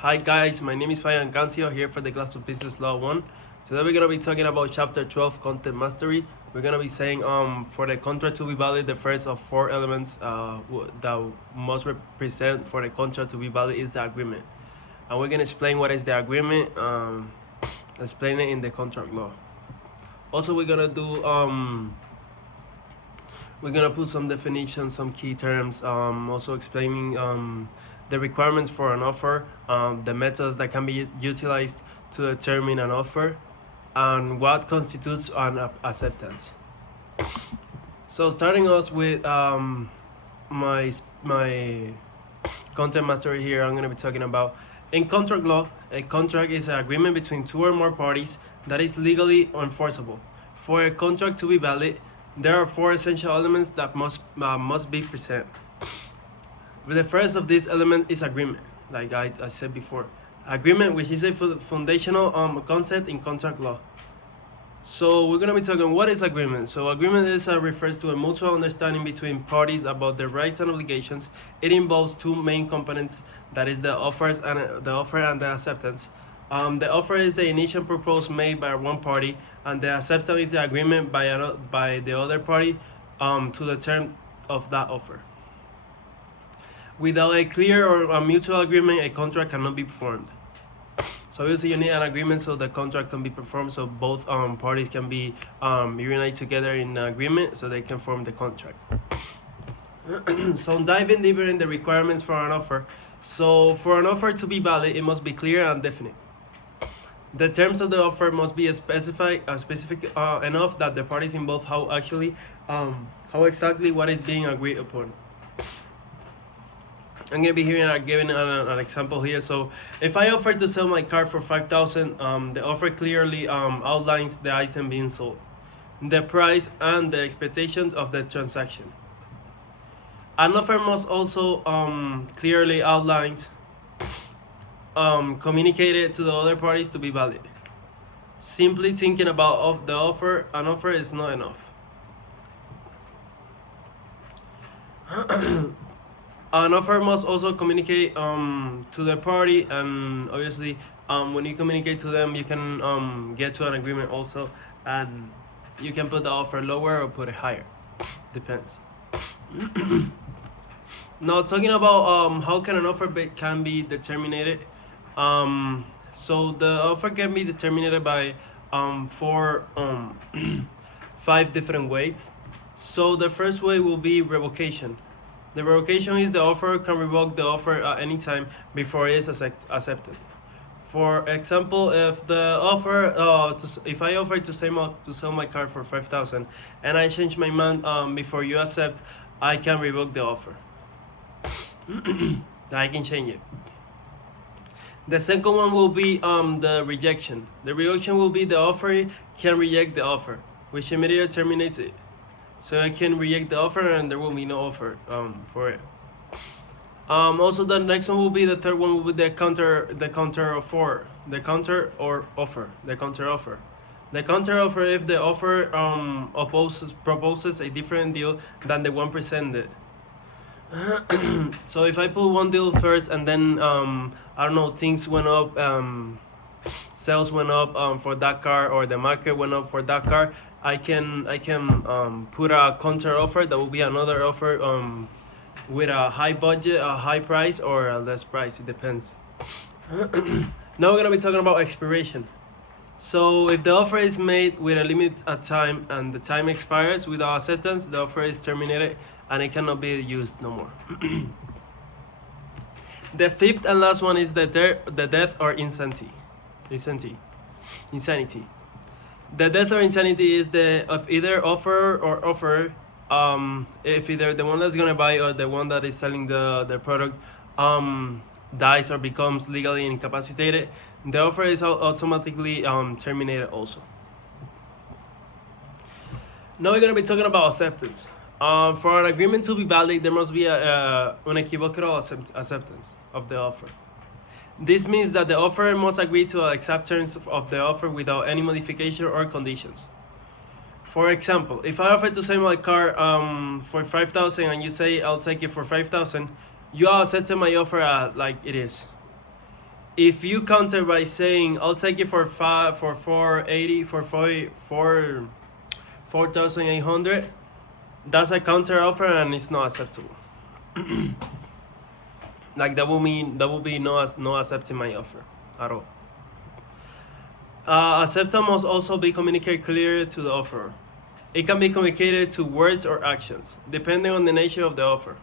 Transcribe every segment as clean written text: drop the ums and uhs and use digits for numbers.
Hi guys, my name is Fabian Cancio here for the class of Business Law 1. Today we're going to be talking about chapter 12, content mastery. We're going to be saying for the contract to be valid, the first of four elements that must represent for the contract to be valid is the agreement. And we're going to explain what is the agreement, explain it in the contract law. Also we're going to do we're gonna put some definitions, some key terms, also explaining the requirements for an offer, the methods that can be utilized to determine an offer, and what constitutes an acceptance. So starting us with my content mastery here, I'm gonna be talking about in contract law. A contract is an agreement between two or more parties that is legally enforceable. For a contract to be valid, there are four essential elements that must be present. The first of these elements is agreement, like I said before. Agreement, which is a foundational concept in contract law. So we're gonna be talking what is agreement. So agreement refers to a mutual understanding between parties about their rights and obligations. It involves two main components, that is the offer and the acceptance. The offer is the initial proposal made by one party, and the acceptance is the agreement by the other party to the term of that offer. Without a clear or a mutual agreement, a contract cannot be performed. So obviously you need an agreement so the contract can be performed, so both parties can be unite together in agreement so they can form the contract. So diving deeper in the requirements for an offer. So for an offer to be valid, it must be clear and definite. The terms of the offer must be specific enough that the parties involved how exactly what is being agreed upon. I'm gonna be giving an example here. So if I offer to sell my car for 5,000, the offer clearly outlines the item being sold, the price, and the expectations of the transaction. An offer must also clearly outlines communicated to the other parties to be valid. Simply thinking about an offer is not enough. An offer must also communicate to the party, and obviously when you communicate to them you can get to an agreement also, and you can put the offer lower or put it higher, depends. Now talking about how can an offer can be determined. So the offer can be determined by five different ways. So the first way will be revocation. The revocation is the offer can revoke the offer at any time before it is accepted. For example, if the offer, if I offer to sell my car for 5,000 and I change my mind before you accept, I can revoke the offer. I can change it. The second one will be the rejection. The rejection will be the offer can reject the offer, which immediately terminates it. So I can reject the offer and there will be no offer for it. Also the next one will be, the third one will be the counter offer. The counter offer. The counter offer if the offer proposes a different deal than the one presented. So if I put one deal first and then I don't know, things went up, sales went up for that car, or the market went up for that car, I can put a counter offer that will be another offer with a high budget, a high price, or a less price. It depends. Now we're gonna be talking about expiration. So if the offer is made with a limit at time and the time expires without acceptance, the offer is terminated and it cannot be used no more. The fifth and last one is the death or insanity. The death or insanity is of either offer or offer. If either the one that's gonna buy or the one that is selling the product dies or becomes legally incapacitated, the offer is automatically terminated also. Now we're gonna be talking about acceptance. For an agreement to be valid, there must be an unequivocal acceptance of the offer. This means that the offerer must agree to accept terms of the offer without any modification or conditions. For example, if I offer to sell my car for 5,000 and you say I'll take it for 5,000, you are accepting my offer like it is. if you counter by saying I'll take it for 480 for 4,800, that's a counter offer and it's not acceptable. Like that will be no accepting my offer at all. Acceptance must also be communicated clearly to the offerer. It can be communicated to words or actions, depending on the nature of the offer.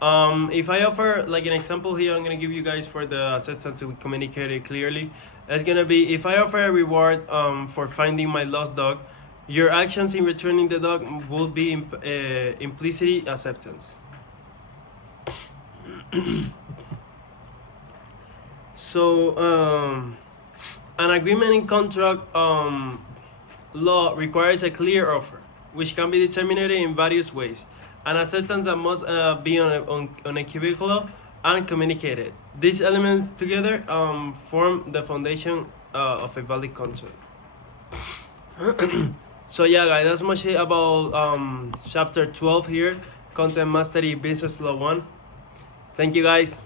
If I offer, like an example here, I'm gonna give you guys for the acceptance to be communicated clearly. It's gonna be if I offer a reward for finding my lost dog, your actions in returning the dog will be implicit acceptance. So, an agreement in contract law requires a clear offer, which can be determined in various ways. An acceptance that must be unequivocal and communicated. These elements together form the foundation of a valid contract. So yeah, guys, that's much about chapter 12 here, Content Mastery Business Law 1. Thank you, guys.